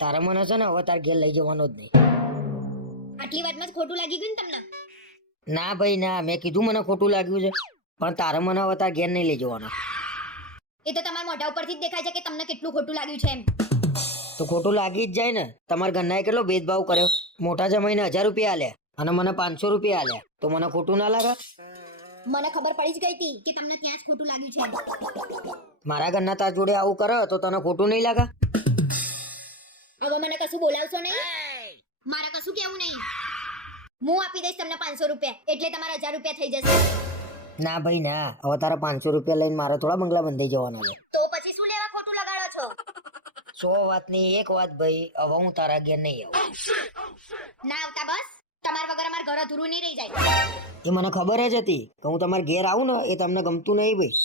તારા મને છે ને હવે તાર ઘેર લઈ જવાનો જ નહીં. આટલી વાતમાં જ ખોટું લાગી ગયું ને તમને? ના ભાઈ ના, મેં કીધું મને ખોટું લાગ્યું છે, પણ તારે મને હવે તાર ઘેર નહીં લઈ જવાનો. એ તો તમારા મોઢા ઉપરથી જ દેખાય છે કે તમને કેટલું ખોટું લાગ્યું છે એમ. તો ખોટું લાગી જ જાય ને. તમારા ઘરનાએ કેટલો ભેદભાવ કર્યો. મોટા જમાઈને 1000 રૂપિયા આલ્યા અને મને 500 રૂપિયા આલ્યા, તો મને ખોટું ના લાગે? મને ખબર પડી જ ગઈ હતી કે તમને ત્યાં જ ખોટું લાગ્યું છે. મારા ઘરના તાર જોડે આવું કરે તો તને ખોટું નહીં લાગે? હવે મને કશું બોલાવશો નહીં, મારે કશું કેવું નહીં. હું આપી દઈશ તમને 500 રૂપિયા, એટલે તમારા 1000 રૂપિયા થઈ જશે. ના ભાઈ ના, હવે તારા 500 રૂપિયા લઈને મારે થોડા બંગલા બંધાઈ જવાના છે. તો પછી શું લેવા ખોટું લગાડો છો? 100 વાતની એક વાત ભાઈ, હવે હું તારા ઘેર નહીં આવું. ના આવતા બસ. તમારા વગર અમાર ઘર અધૂરું નહીં રહી જાય. એ મને ખબર જ હતી કે હું તમારા ઘેર આવું ને એ તમને ગમતું નહીં ભાઈ.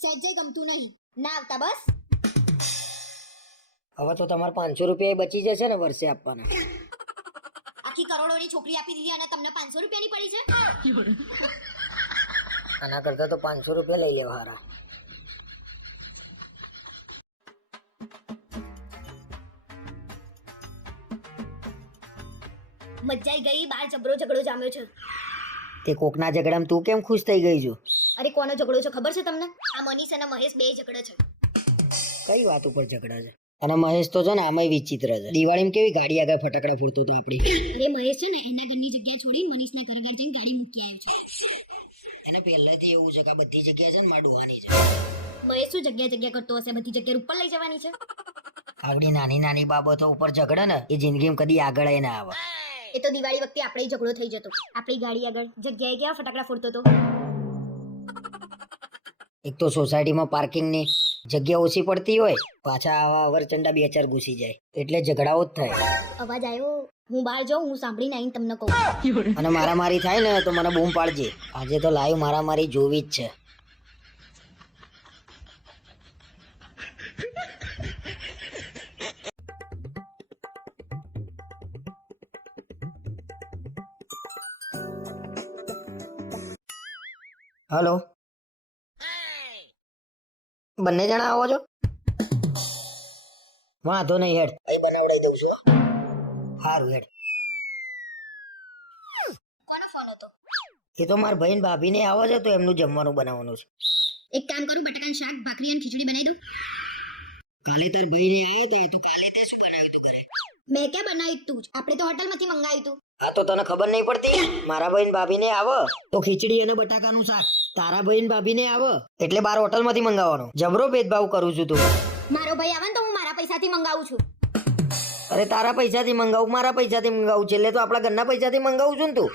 સજ્જય ગમતું નહીં. ના આવતા બસ. હવે તો તમારે 500 રૂપિયા બચી જશે ને વર્ષે આપવાના. આખી કરોડોની છોકરી આપી દીધી અને તમને 500 રૂપિયાની પડી છે. આના કરતા તો 500 રૂપિયા લઈ લેવા હારા. મજાઈ ગઈ, બાર જબરો ઝઘડો જામ્યો છે. તે કોકના ઝઘડામાં તું કેમ ખુશ થઈ ગઈ છું? અરે કોનો ઝઘડો છે ખબર છે તમને? આ મનીષ અને મહેશ બે ઝઘડે છે. કઈ વાત ઉપર ઝઘડા છે? અને મહેશ તો છે ને આમાંય વિચિત્ર છે. દિવાળીમાં કેવી ગાડી આગળ ફટાકડા ફૂટતો હતો આપડી. અરે મહેશ છે ને એના ઘરની જગ્યા છોડી મનીષના ઘર આગળ જઈને ગાડી મૂકી આવ્યો છે. એને પહેલેથી એવું છે કે આ બધી જગ્યા છે ને માં ડોહાની છે. મહેશ શું જગ્યા કરતો હશે? બધી જગ્યા ઉપર લઈ જવાની છે. આવડી નાની નાની બાબતો ઉપર ઝઘડે ને એ જિંદગીમાં કદી આગળ ના આવે. એ તો દિવાળી વખતે આપણે ઝઘડો થઈ જતો. આપણી ગાડી આગળ જગ્યાએ કેવા ફટાકડા ફોડતો હતો. એક તો સોસાયટીમાં પાર્કિંગની જગ્યા ઓછી પડતી હોય, પાછા આવા અવરચંડા 2-4 ઘૂસી જાય એટલે ઝઘડાઓ જ થાય. અવાજ આવ્યો, હું બહાર જાઉં, હું સાંભળીને આવીને તમને કહું. અને મારામારી થાય ને તો મને બૂમ પાડજે. આજે તો લાઈવ મારામારી જોવી જ છે. હલો, બંને જણા આવો છો? વાંધો નહીં, હેડ ભાઈ બનાવડાઈ દઉં છું. સારું હેડ. કોનો ફોન હતો? એ તો મારા ભાઈ ને ભાભી ને આવે છે તો એમનું જમવાનું બનાવવાનું છે. એક કામ કરું, બટાકાનું શાક, ભાખરી અને ખીચડી બનાવી દઉં. કાલે તાર ભાઈ ને આવ્યો તો કાલે તે શું બનાવ્યું ઘરે? મેં ક્યાં બનાવ્યું તું? આપણે તો હોટલમાંથી મંગાવ્યું તું. આ તો તને ખબર નહીં પડતી? મારા ભાઈ ને ભાભી ને આવે તો ખીચડી અને બટાકાનું શાક, તારા ભાઈ ને ભાભી ને આવે એટલે બાર હોટલ માંથી મંગાવવાનો. જબરો ભેદભાવ કરું છું તું. મારો ભાઈ આવે ને તો હું મારા પૈસાથી મંગાવું છું. અરે તારા પૈસાથી મંગાવું, મારા પૈસાથી મંગાવું છે એટલે તો આપણા ઘરના પૈસાથી મંગાવું છું ને તું.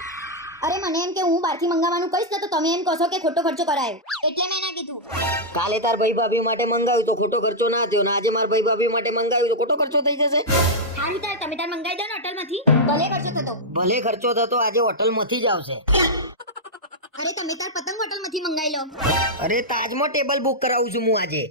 અરે મને એમ કે હું બહારથી મંગાવવાનું કહીશ ને તો તમે એમ કહો કે ખોટો ખર્ચો કરાયો, એટલે મેં ના કીધું. કાલે તાર ભાઈ ભાભી માટે મંગાવ્યું તો ખોટો ખર્ચો ના થયો ને આજે મારા ભાઈ ભાભી માટે મંગાવ્યું તો ખોટો ખર્ચો થઈ જશે. હારું તાર તમે તાર મંગાવી દો ને હોટલમાંથી, ભલે ખર્ચો થતો. ભલે ખર્ચો થતો આજે હોટલમાંથી જ આવશે. અરે તમે તાર પતંગ હોટલમાંથી મંગાવી લો. અરે તાજમાં ટેબલ બુક કરાવું છું હું આજે.